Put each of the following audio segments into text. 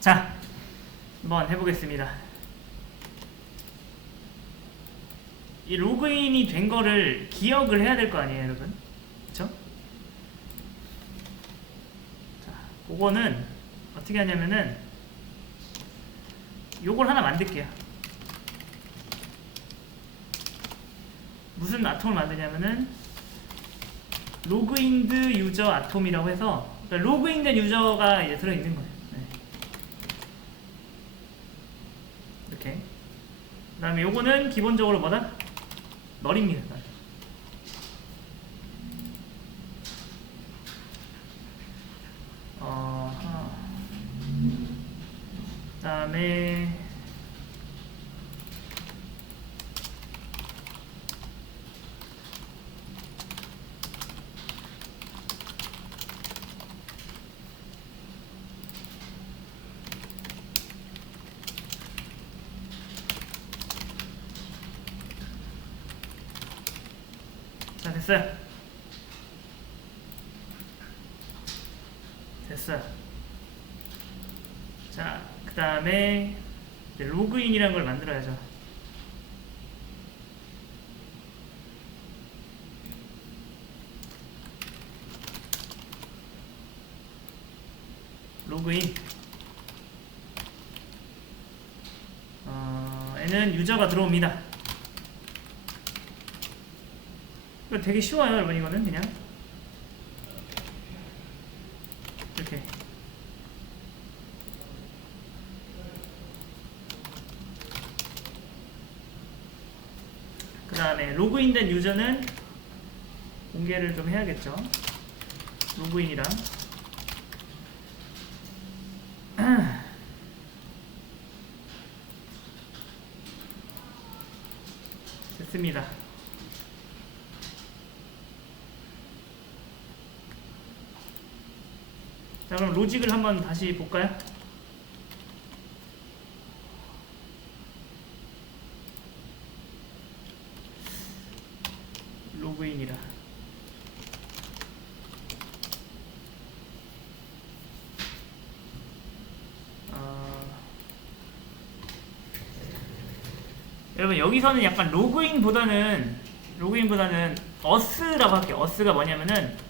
자, 한번 해보겠습니다. 이 로그인이 된 거를 기억을 해야 될 거 아니에요, 여러분? 그쵸? 자, 그거는 어떻게 하냐면은 요걸 하나 만들게요. 무슨 아톰을 만드냐면은 로그인드 유저 아톰이라고 해서 그러니까 로그인된 유저가 이제 들어있는 거예요. 네. 이렇게. 그 다음에 요거는 기본적으로 뭐다? 널입니다. 널. 어, 그 다음에 자 됐어요. 됐어요. 자, 그 다음에 로그인이라는 걸 만들어야죠. 로그인. 어, 얘는 유저가 들어옵니다. 되게 쉬워요, 여러분 이거는 그냥 이렇게. 그 다음에 로그인된 유저는 공개를 좀 해야겠죠. 로그인이랑 됐습니다. 자 그럼 로직을 한번 다시 볼까요? 로그인이라. 어, 여러분 여기서는 약간 로그인보다는 로그인보다는 어스라고 할게요. 어스가 뭐냐면은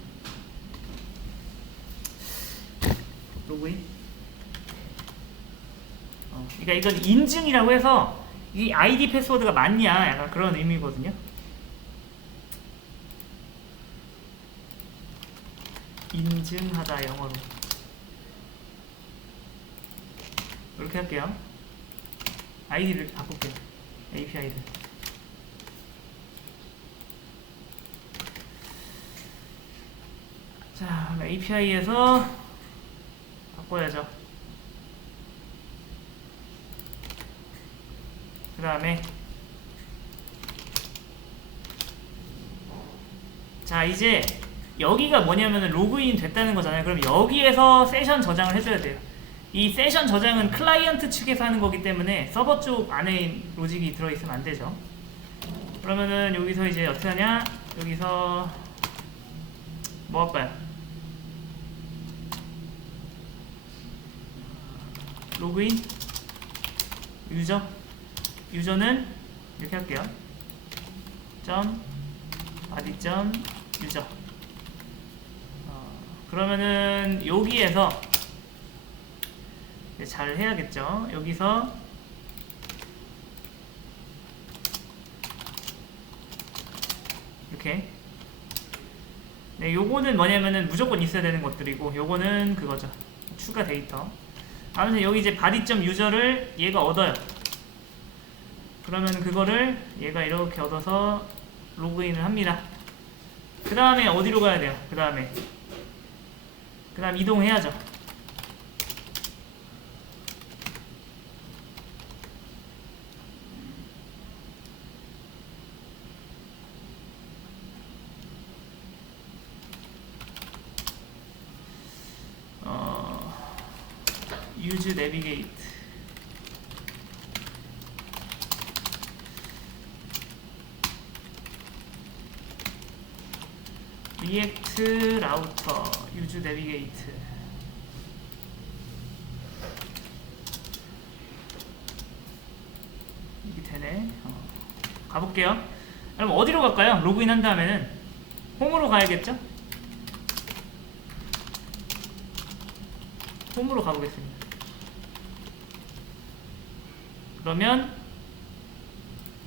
로그인 어, 그러니까 이건 인증이라고 해서 이 아이디 패스워드가 맞냐? 약간 그런 의미거든요. 인증하다 영어로. 이렇게 할게요. 아이디를 바꿀게요. API를. 자 API에서 바꿔야죠. 그 다음에 자 이제 여기가 뭐냐면 로그인 됐다는 거잖아요. 그럼 여기에서 세션 저장을 해줘야 돼요. 이 세션 저장은 클라이언트 측에서 하는 거기 때문에 서버 쪽 안에 로직이 들어있으면 안 되죠. 그러면은 여기서 이제 어떻게 하냐? 여기서 뭐 할까요? 로그인 유저 유저는 이렇게 할게요. 점 바디 점 유저. 어, 그러면은 여기에서 잘 해야겠죠? 여기서 이렇게. 네 요거는 뭐냐면은 무조건 있어야 되는 것들이고 요거는 그거죠. 추가 데이터 아무튼 여기 이제 바디점 유저를 얘가 얻어요. 그러면 그거를 얘가 이렇게 얻어서 로그인을 합니다. 그 다음에 어디로 가야 돼요? 그 다음에 그 다음 이동해야죠. Use navigate react router use navigate 이게 되네 어. 가볼게요 여러분 어디로 갈까요? 로그인 한 다음에는 홈으로 가야겠죠? 홈으로 가보겠습니다. 그러면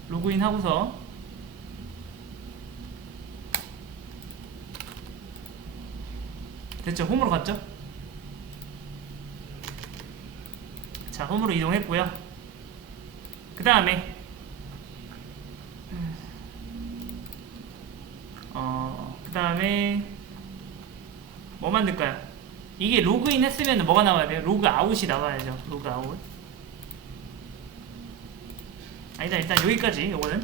로그인 하고서 됐죠? 홈으로 갔죠? 자, 홈으로 이동했고요. 그 다음에 어, 그 다음에 뭐 만들까요? 이게 로그인 했으면 뭐가 나와야 돼요? 로그 아웃이 나와야죠. 로그 아웃. 아니다 일단 여기까지 요거는